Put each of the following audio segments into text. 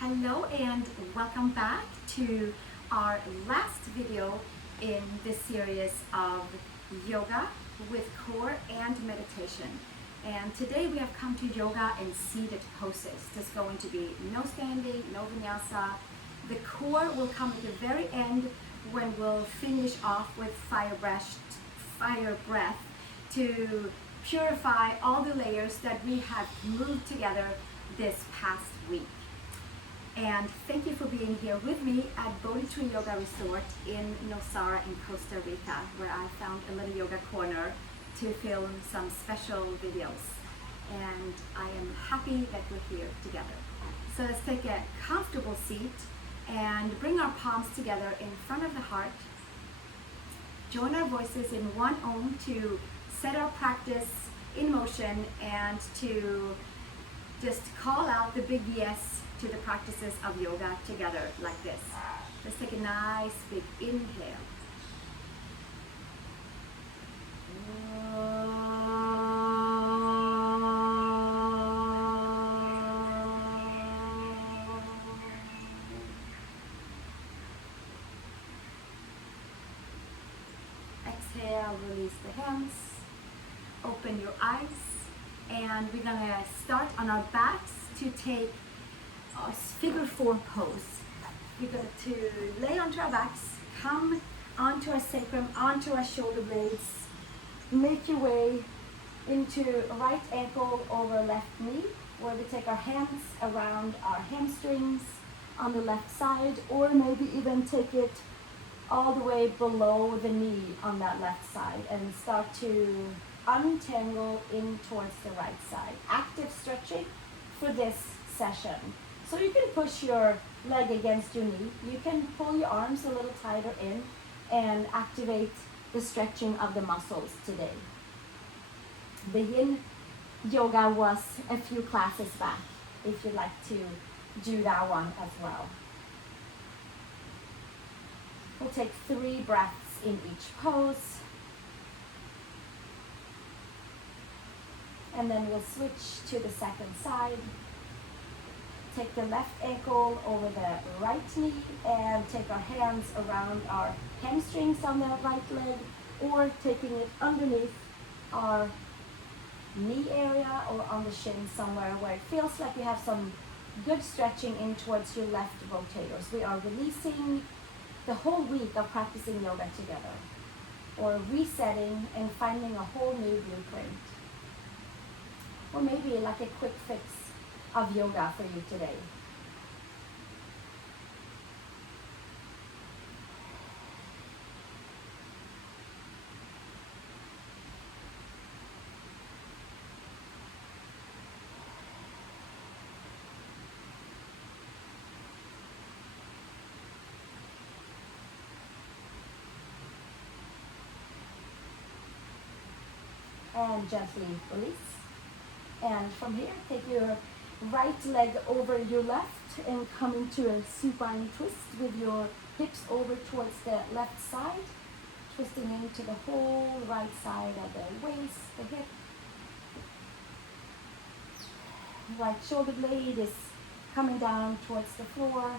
Hello and welcome back to our last video in this series of yoga with core and meditation. And today we have come to yoga in seated poses. There's going to be no standing, no vinyasa. The core will come at the very end when we'll finish off with fire breath to purify all the layers that we have moved together this past week. And thank you for being here with me at BodhiTreeYogaResort in Nosara in Costa Rica, where I found a little yoga corner to film some special videos. And I am happy that we're here together. So let's take a comfortable seat and bring our palms together in front of the heart. Join our voices in one Om to set our practice in motion and to just call out the big yes to the practices of yoga together like this. Let's take a nice big inhale. Exhale, release the hands. Open your eyes. And we're gonna start on our backs to take a figure four pose. We're going to lay onto our backs, come onto our sacrum, onto our shoulder blades. Make your way into right ankle over left knee, where we take our hands around our hamstrings on the left side, or maybe even take it all the way below the knee on that left side and start to untangle in towards the right side. Active stretching for this session. So you can push your leg against your knee. You can pull your arms a little tighter in and activate the stretching of the muscles today. The yin yoga was a few classes back, if you'd like to do that one as well. We'll take 3 breaths in each pose. And then we'll switch to the second side. Take the left ankle over the right knee and take our hands around our hamstrings on the right leg, or taking it underneath our knee area or on the shin somewhere where it feels like you have some good stretching in towards your left rotators. We are releasing the whole week of practicing yoga together, or resetting and finding a whole new blueprint. Or maybe like a quick fix of yoga for you today. And gently release. And from here, take your right leg over your left and come into a supine twist with your hips over towards the left side, twisting into the whole right side of the waist, the hip. Right shoulder blade is coming down towards the floor.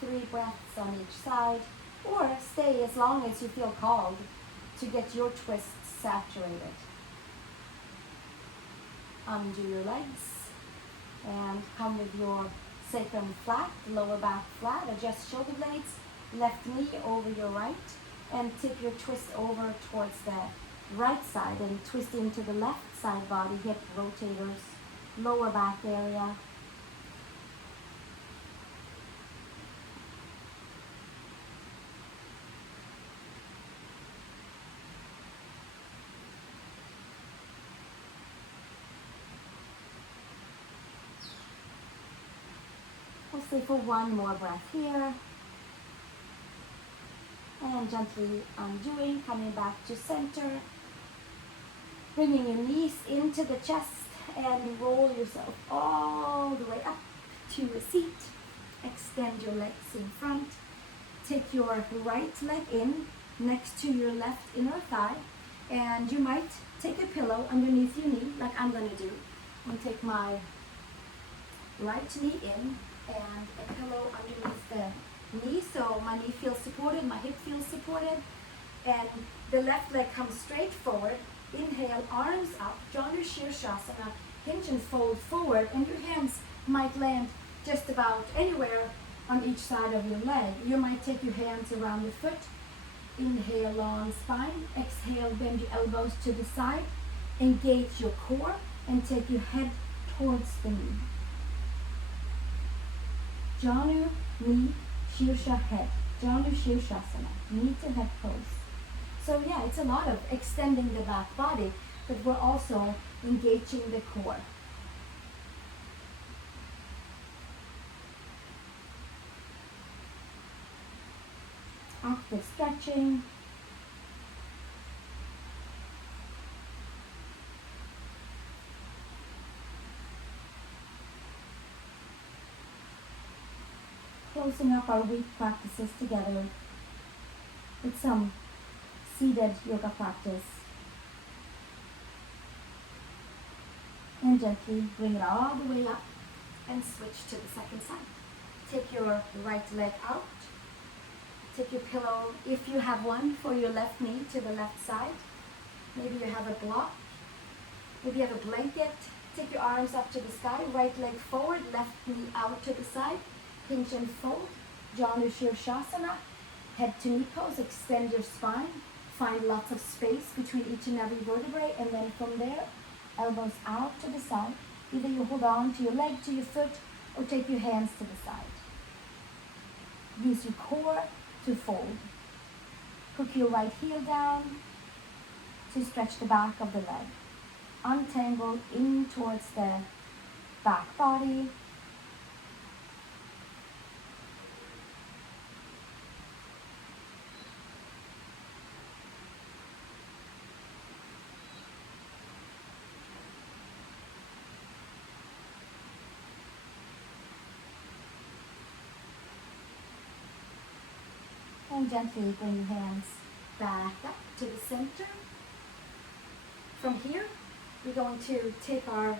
3 breaths on each side, or stay as long as you feel called to get your twists saturated. Undo your legs and come with your sacrum flat, lower back flat. Adjust shoulder blades, left knee over your right, and tip your twist over towards the right side and twist into the left side body, hip rotators, lower back area. We'll stay for one more breath here. And gently undoing, coming back to center. Bringing your knees into the chest and roll yourself all the way up to a seat. Extend your legs in front. Take your right leg in next to your left inner thigh. And you might take a pillow underneath your knee, like I'm going to do. I'm going to take my right knee in and a pillow underneath the knee so my knee feels supported, my hip feels supported, and the left leg comes straight forward. Inhale, arms up, Janu Shirshasana, hinge and fold forward, and your hands might land just about anywhere on each side of your leg. You might take your hands around the foot. Inhale, long spine. Exhale, bend your elbows to the side. Engage your core and take your head towards the knee. Janu, knee, Shirsha, head. Janu Shirshasana, knee to head pose. So yeah, it's a lot of extending the back body, but we're also engaging the core. Active stretching. Closing up our week practices together with some seated yoga practice. And gently bring it all the way up and switch to the second side. Take your right leg out. Take your pillow, if you have one, for your left knee to the left side. Maybe you have a block. Maybe you have a blanket. Take your arms up to the sky. Right leg forward, left knee out to the side. Hinge and fold. Janu Shirshasana. Head to knee pose. Extend your spine. Find lots of space between each and every vertebrae. And then from there, elbows out to the side. Either you hold on to your leg, to your foot, or take your hands to the side. Use your core to fold. Hook your right heel down to stretch the back of the leg. Untangle in towards the back body. And gently bring your hands back up to the center. From here, we're going to take our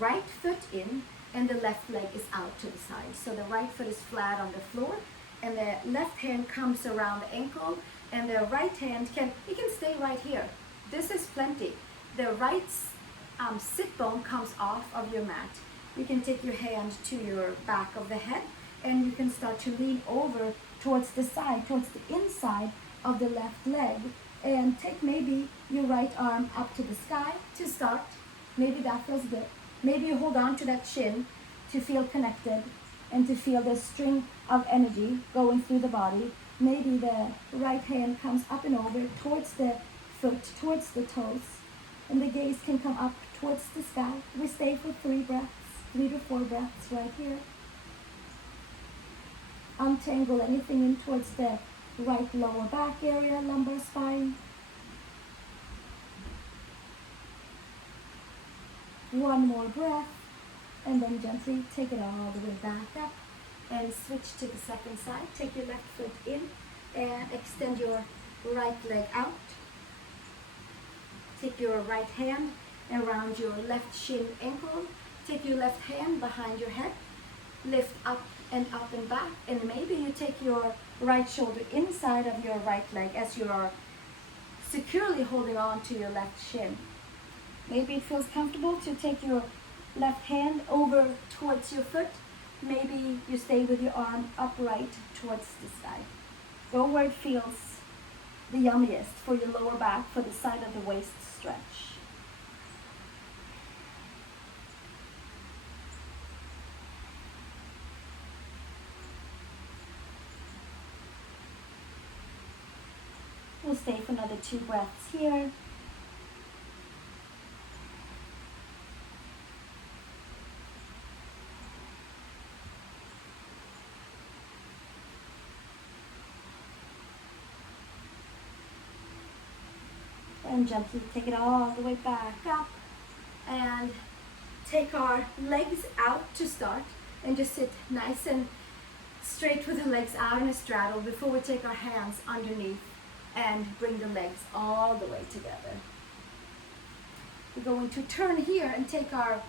right foot in and the left leg is out to the side. So the right foot is flat on the floor and the left hand comes around the ankle and the right hand can stay right here. This is plenty. The right sit bone comes off of your mat. You can take your hand to your back of the head and you can start to lean over towards the side, towards the inside of the left leg, and take maybe your right arm up to the sky to start. Maybe that feels good. Maybe you hold on to that shin to feel connected and to feel the string of energy going through the body. Maybe the right hand comes up and over towards the foot, towards the toes, and the gaze can come up towards the sky. We stay for 3 to 4 breaths right here. Untangle anything in towards the right lower back area, lumbar spine. One more breath, and then gently take it all the way back up and switch to the second side. Take your left foot in and extend your right leg out. Take your right hand around your left shin ankle. Take your left hand behind your head. Lift up and back, and maybe you take your right shoulder inside of your right leg as you are securely holding on to your left shin. Maybe it feels comfortable to take your left hand over towards your foot. Maybe you stay with your arm upright towards the sky. Go where it feels the yummiest for your lower back, for the side of the waist stretch. We'll stay for another 2 breaths here. And gently take it all the way back up. And take our legs out to start. And just sit nice and straight with the legs out in a straddle before we take our hands underneath and bring the legs all the way together. we're going to turn here and take our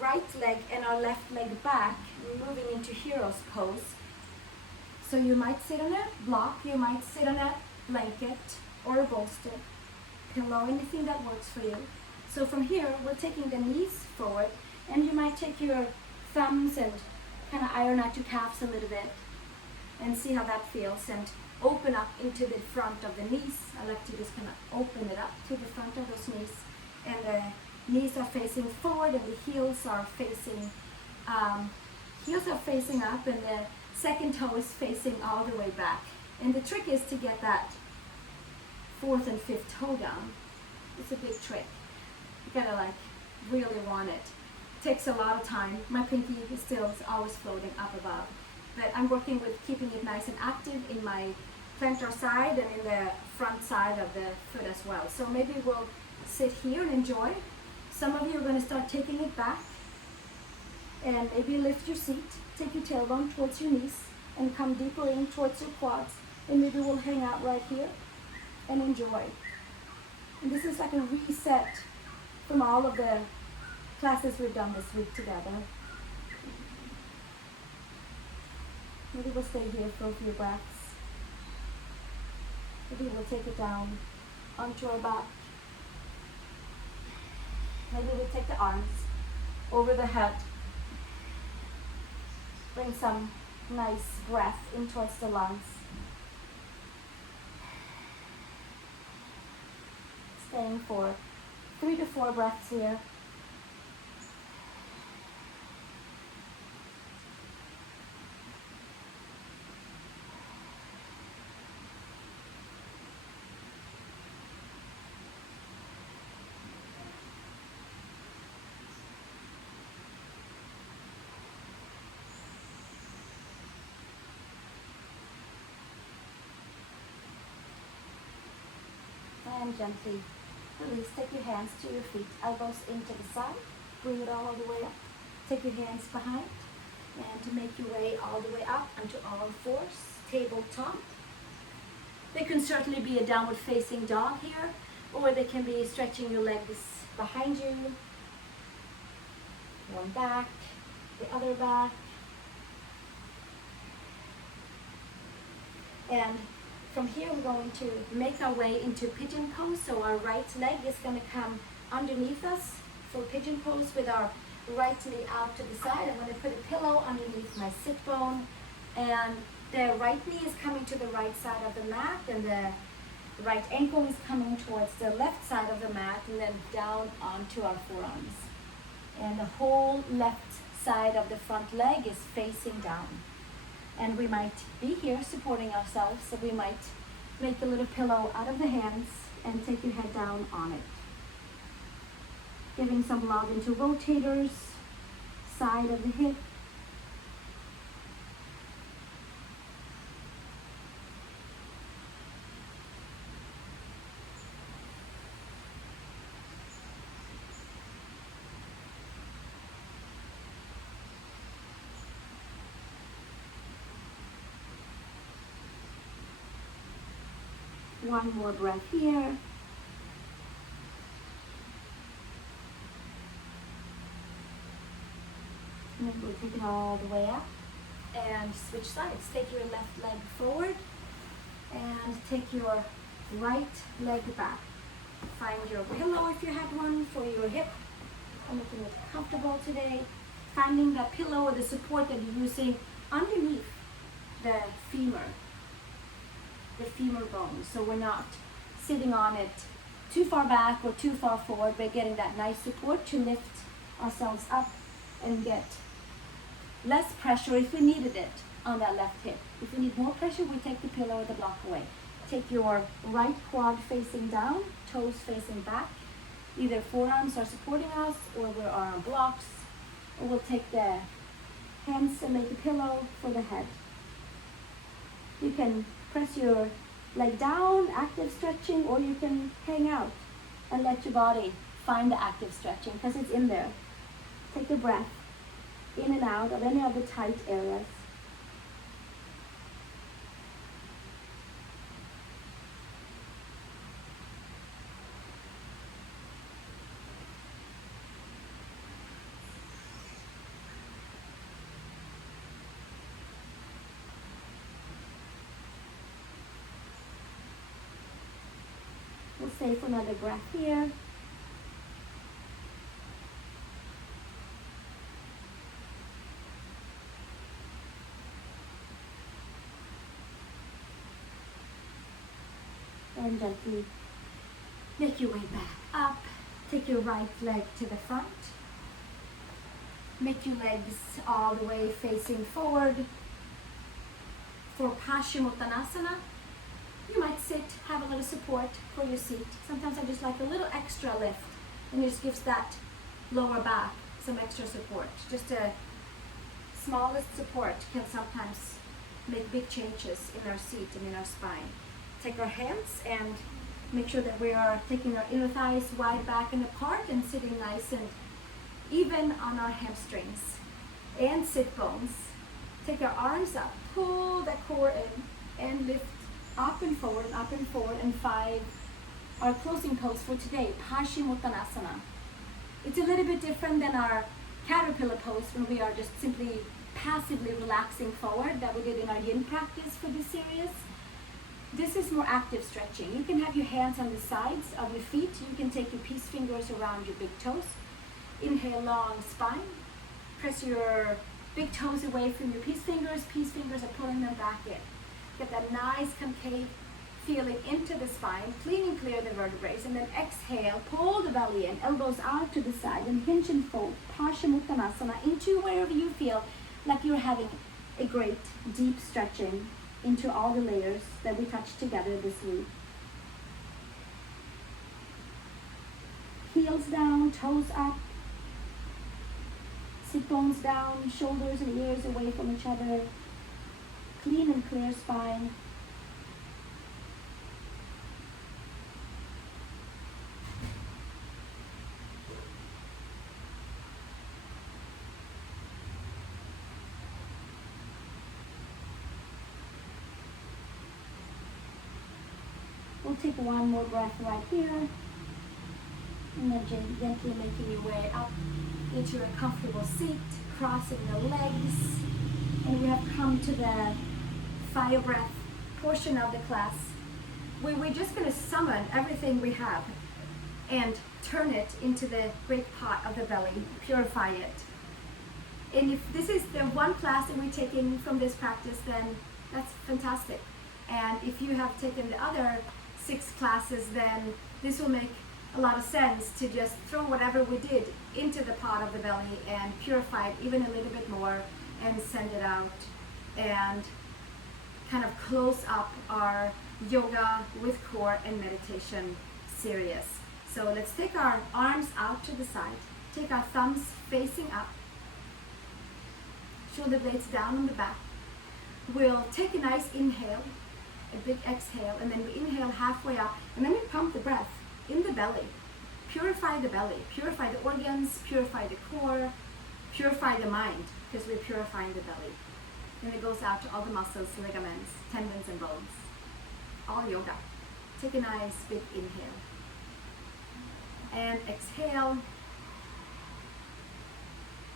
right leg and our left leg back, moving into hero's pose. So you might sit on a block, you might sit on a blanket or a bolster, pillow, anything that works for you. So from here, we're taking the knees forward, and you might take your thumbs and kind of iron out your calves a little bit and see how that feels, and open up into the front of the knees. I like to just kind of open it up to the front of those knees, and the knees are facing forward and the heels are facing up, and the second toe is facing all the way back. And the trick is to get that fourth and fifth toe down. It's a big trick. You gotta like really want it. Takes a lot of time. My pinky is still always floating up above. But I'm working with keeping it nice and active in my plantar side and in the front side of the foot as well. So maybe we'll sit here and enjoy. Some of you are going to start taking it back, and maybe lift your seat, take your tailbone towards your knees and come deeper in towards your quads, and maybe we'll hang out right here and enjoy. And this is like a reset from all of the classes we've done this week together. Maybe we'll stay here for a few breaths. Maybe we'll take it down onto our back. Maybe we'll take the arms over the head. Bring some nice breath in towards the lungs. Staying for 3 to 4 breaths here. And gently release. Take your hands to your feet, elbows into the side. Bring it all the way up. Take your hands behind and to make your way all the way up onto all fours, tabletop. There can certainly be a downward facing dog here, or they can be stretching your legs behind you. One back, the other back. And from here, we're going to make our way into Pigeon Pose. So our right leg is going to come underneath us for Pigeon Pose with our right knee out to the side. I'm going to put a pillow underneath my sit bone, and the right knee is coming to the right side of the mat, and the right ankle is coming towards the left side of the mat, and then down onto our forearms. And the whole left side of the front leg is facing down. And we might be here supporting ourselves, so we might make a little pillow out of the hands and take your head down on it. Giving some love into rotators, side of the hip. One more breath here. And then we'll take it all the way up and switch sides. Take your left leg forward and take your right leg back. Find your pillow if you have one for your hip. I'm making it comfortable today. Finding that pillow or the support that you're using underneath the femur bone, so we're not sitting on it too far back or too far forward, but getting that nice support to lift ourselves up and get less pressure if we needed it on that left hip. If we need more pressure, we take the pillow or the block away. Take your right quad facing down, toes facing back. Either forearms are supporting us, or we are on blocks, or we'll take the hands and make a pillow for the head. You can press your leg down, active stretching, or you can hang out and let your body find the active stretching because it's in there. Take a breath in and out of any of the tight areas. We'll stay for another breath here. And gently make your way back up. Take your right leg to the front. Make your legs all the way facing forward. For Hashimotanasana, you might sit, have a little support for your seat. Sometimes I just like a little extra lift, and it just gives that lower back some extra support. Just a smallest support can sometimes make big changes in our seat and in our spine. Take our hands and make sure that we are taking our inner thighs wide back and apart and sitting nice and even on our hamstrings and sit bones. Take our arms up, pull the core in and lift up and forward, and 5. Our closing pose for today, Hashimotanasana. It's a little bit different than our caterpillar pose when we are just simply passively relaxing forward that we did in our yin practice for this series. This is more active stretching. You can have your hands on the sides of your feet. You can take your peace fingers around your big toes. Inhale, long spine. Press your big toes away from your peace fingers. Peace fingers are pulling them back in. Get that nice concave feeling into the spine. Clean and clear the vertebrae. And then exhale, pull the belly in. Elbows out to the side and hinge and fold. Hashimotanasana into wherever you feel like you're having a great deep stretching into all the layers that we touched together this week. Heels down, toes up, sit bones down, shoulders and ears away from each other. Clean and clear spine. We'll take one more breath right here, and then gently making your way up into a comfortable seat, crossing the legs, and we have come to the fire breath portion of the class, where we're just going to summon everything we have and turn it into the great pot of the belly, purify it. And if this is the one class that we're taking from this practice, then that's fantastic. And if you have taken the other 6 classes, then this will make a lot of sense to just throw whatever we did into the pot of the belly and purify it even a little bit more and send it out and kind of close up our yoga with core and meditation series. So let's take our arms out to the side, take our thumbs facing up, shoulder blades down on the back. We'll take a nice inhale, a big exhale, and then we inhale halfway up, and then we pump the breath in the belly. Purify the belly, purify the organs, purify the core, purify the mind, because we're purifying the belly. And it goes out to all the muscles, ligaments, tendons, and bones. All yoga. Take a nice big inhale. And exhale.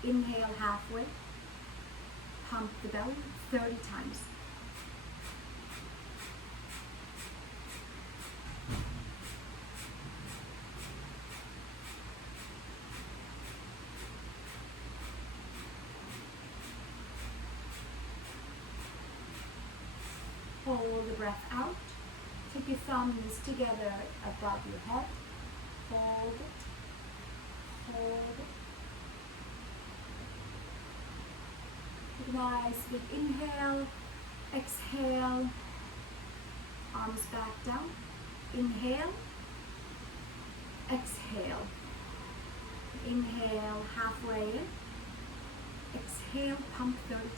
Inhale halfway. Pump the belly 30 times. Hold the breath out. Take your thumbs together above your head. Hold it. Hold it. Take a nice big inhale. Exhale. Arms back down. Inhale. Exhale. Inhale halfway in. Exhale, pump 30 times.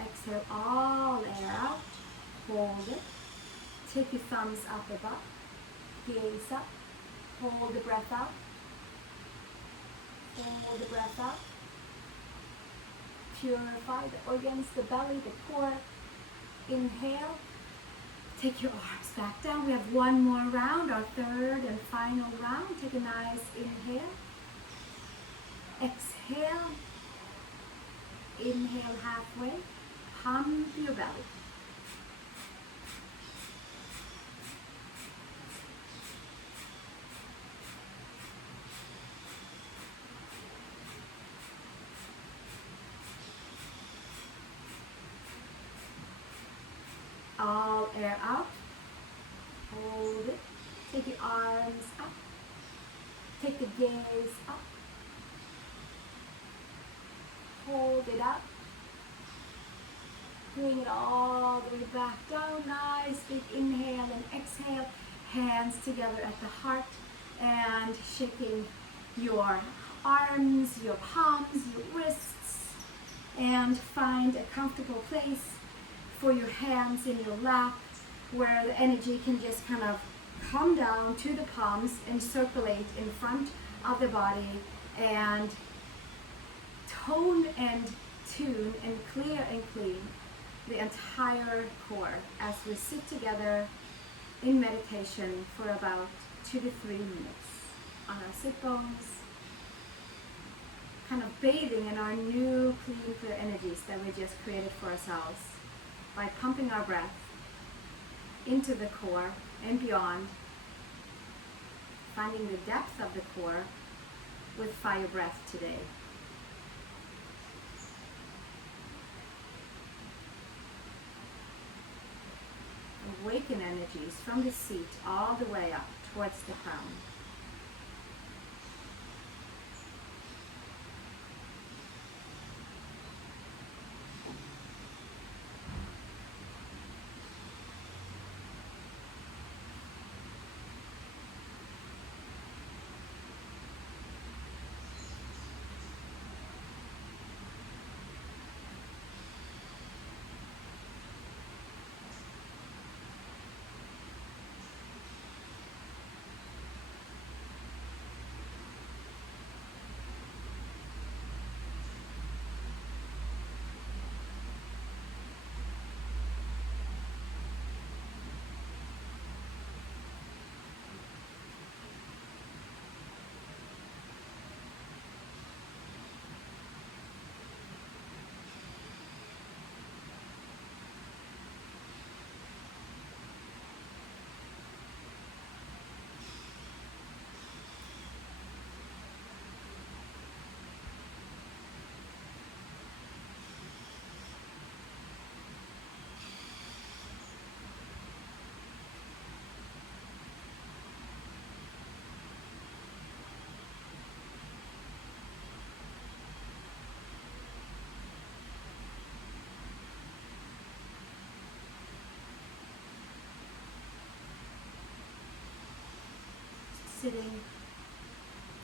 Exhale all air out. Hold it. Take your thumbs up above. Gaze up. Hold the breath out. Hold the breath out. Purify the organs, the belly, the core. Inhale. Take your arms back down. We have one more round, our third and final round. Take a nice inhale. Exhale. Inhale halfway. Pump your belly. All air out. Hold it. Take your arms up. Take the gaze up. Hold it up. Bring it all the way back down. Nice big inhale and exhale. Hands together at the heart and shaking your arms, your palms, your wrists, and find a comfortable place for your hands in your lap where the energy can just kind of come down to the palms and circulate in front of the body and tone and tune and clear and clean the entire core as we sit together in meditation for about 2 to 3 minutes on our sit bones, kind of bathing in our new clear energies that we just created for ourselves by pumping our breath into the core and beyond, finding the depth of the core with fire breath today. Awaken energies from the seat all the way up towards the crown.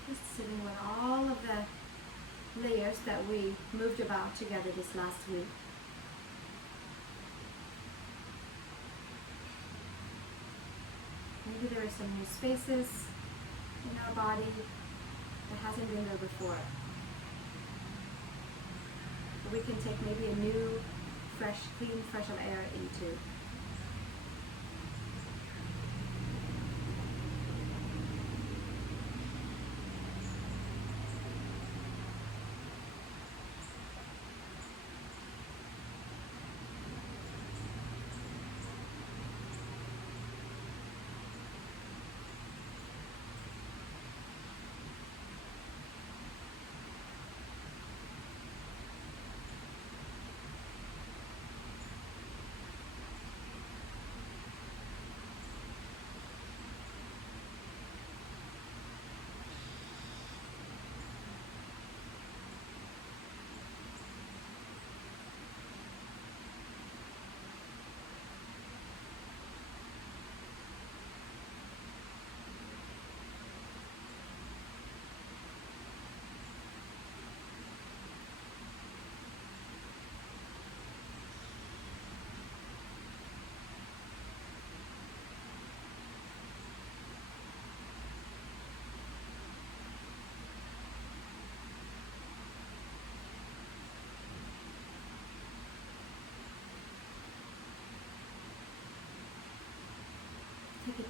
Just sitting with all of the layers that we moved about together this last week. Maybe there are some new spaces in our body that hasn't been there before. But we can take maybe a new, fresh, clean, fresh of air into.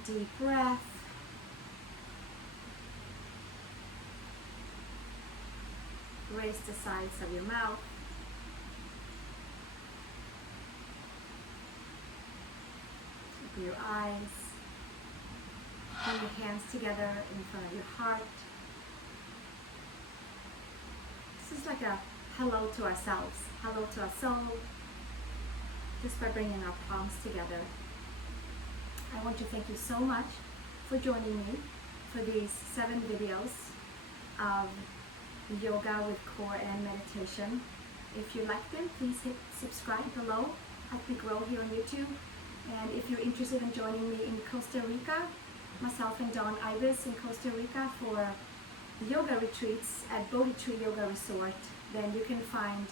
deep breath. Raise the sides of your mouth. Open your eyes. Bring your hands together in front of your heart. This is like a hello to ourselves, hello to our soul, just by bringing our palms together. I want to thank you so much for joining me for these 7 videos of yoga with core and meditation. If you like them, please hit subscribe below. Help me grow here on YouTube. And if you're interested in joining me in Costa Rica, myself and Dawn Ibis in Costa Rica for yoga retreats at BodhiTreeYogaResort, then you can find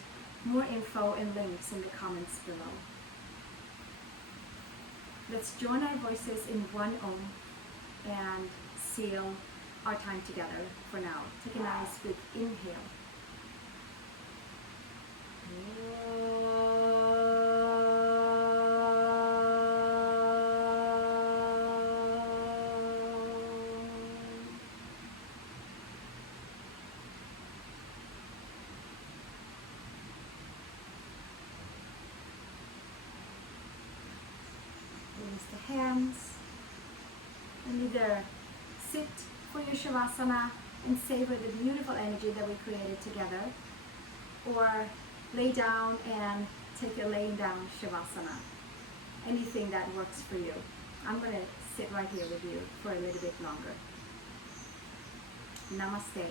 more info and links in the comments below. Let's join our voices in one Om and seal our time together for now. Take a nice big inhale. Release the hands and either sit for your Shavasana and savor the beautiful energy that we created together, or lay down and take a laying down Shavasana. Anything that works for you. I'm going to sit right here with you for a little bit longer. Namaste.